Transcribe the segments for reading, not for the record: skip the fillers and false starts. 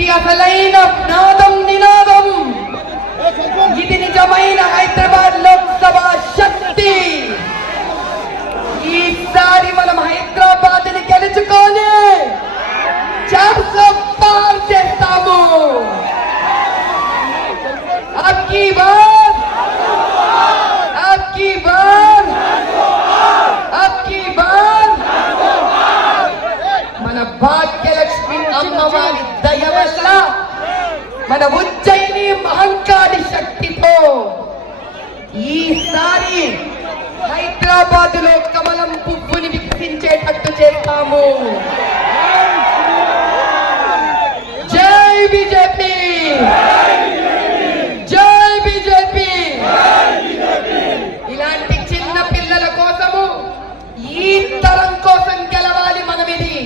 ఇది అసలైన నాదం నినాదం. ఇది నిజమైన హైదరాబాద్ లోక్సభ శక్తి. ఈసారి మనం హైదరాబాద్ ని గెలుచుకొని 400 పార్ చేస్తాము. అబ్కీ బార్ అబ్కీ బార్ అబ్కీ బార్ మన భాగ్యలక్ష్మి అమ్మవారి దయ వల్ల, మన ఉజ్జయిని మహంకాళి శక్తితో ఈసారి హైదరాబాద్ లో కమలం పువ్వుని వికసించేటట్టు చేస్తాము. జై బీజేపీ, జై బీజేపీ. ఇలాంటి చిన్న పిల్లల కోసము, ఈ తరం కోసం గెలవాలి మనం. ఇది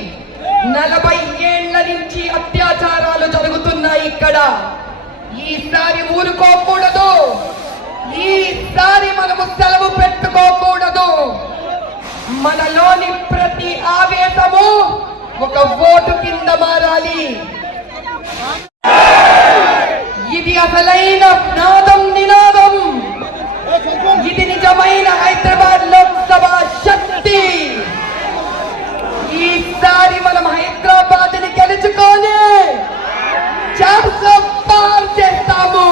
40 ఏళ్ల నుంచి అత్యాచారాలు జరుగుతున్నాయి ఇక్కడ. ఈసారి ఊరుకోకూడదు. ఈసారి మనము సెలవు పెట్టుకోకూడదు. మనలోని ప్రతి ఆవేశము ఒక ఓటు కింద మారాలి. ఇది అసలైన నాదం నినాదం. ఇది నిజమైన హైదరాబాద్ లోక్సభ శక్తి. ఈసారి మనం హైదరాబాద్ ని గెలుచుకొని 400 పార్ చేస్తాము.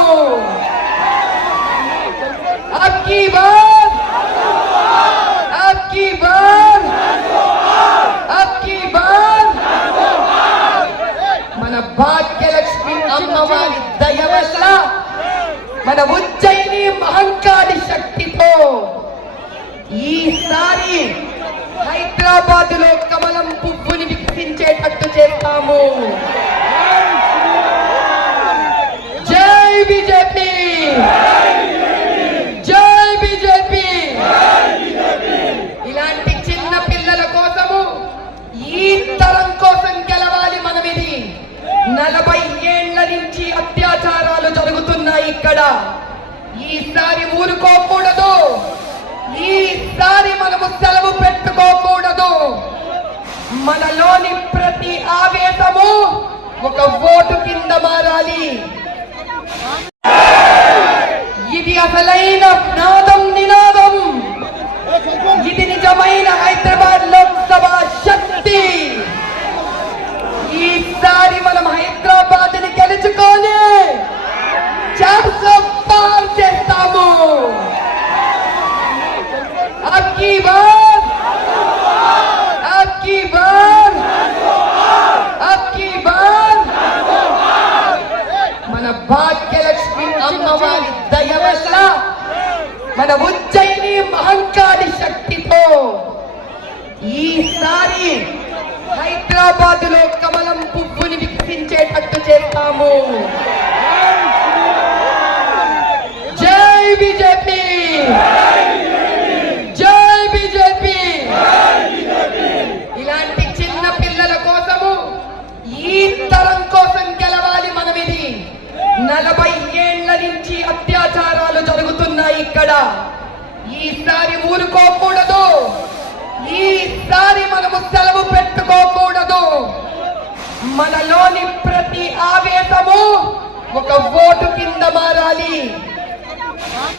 అబ్కీ బార్ అబ్కీ బార్ అబ్కీ బార్ మన భాగ్యలక్ష్మి అమ్మవారి దయ వల్ల, మన ఉజ్జయిని మహంకాళి శక్తితో ఈసారి హైదరాబాద్ లో కమలం పువ్వుని వికసించేటట్టు చేస్తాము. జై బీజేపీ, జై బీజేపీ. ఇలాంటి చిన్న పిల్లల కోసము, ఈ తరం కోసం గెలవాలి మనం. ఇది 40 ఏళ్ల నుంచి అత్యాచారాలు జరుగుతున్నాయి ఇక్కడ. ఈసారి ఊరుకోకూడదు. ఈసారి మనము సెలవు పెట్టుకోకూడదు. మనలోని ప్రతి ఆవేశము ఒక ఓటు కింద మారాలి. ఇది అసలైన నాదం నినాదం. ఇది నిజమైన హైదరాబాద్ లోక్సభ శక్తి. ఈసారి మనం హైదరాబాద్ ని గెలుచుకొని 400 పార్ చేస్తాము. అబ్కీ బార్ అబ్కీ బార్ అబ్కీ బార్ మన భాగ్యలక్ష్మి అమ్మవారి దయ వల్ల, మన ఉజ్జయిని మహంకాళి శక్తితో ఈసారి హైదరాబాద్ లో కమలం పువ్వుని వికసించేటట్టు చేస్తాము. జై బీజేపీ, జై బీజేపీ. ఇలాంటి చిన్న పిల్లల కోసము, ఈ తరం కోసం గెలవాలి మనం. ఇది 40 ఏళ్ల నుంచి అత్యాచారాలు జరుగుతున్నాయి ఇక్కడ. ఈసారి ఊరుకోకూడదు. ఈసారి మనము సెలవు పెట్టుకోకూడదు. మనలోని ప్రతి ఆవేశము ఒక ఓటు కింద మారాలి.